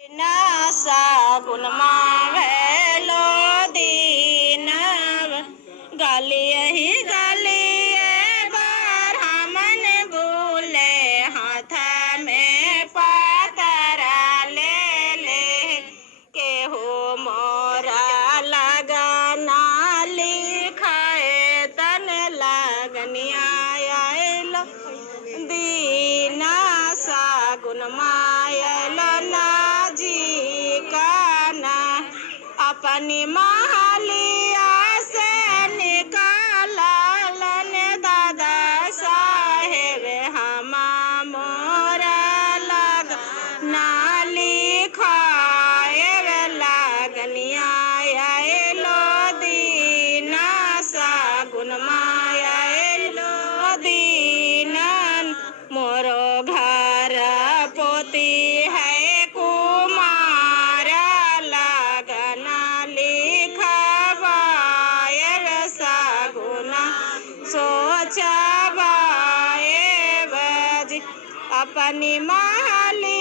ना सागुन मावेलो दीन गलिए ही गलिए ब्राह्मण बोले हाथ में पतरा ले के हो मोरा लगना लिखाए तन लगनिया आयल दीना सागुन मायल ना जी काना अपनी महलिया से निकालन दादा साहेब हमा मोरा लग ना लिखाए लगनिया आयलो दीना सागुन मायलो दीनन मोरो घर पोती है कुमार लगना लिखवाए सागुना सोचवाए बज अपनी महली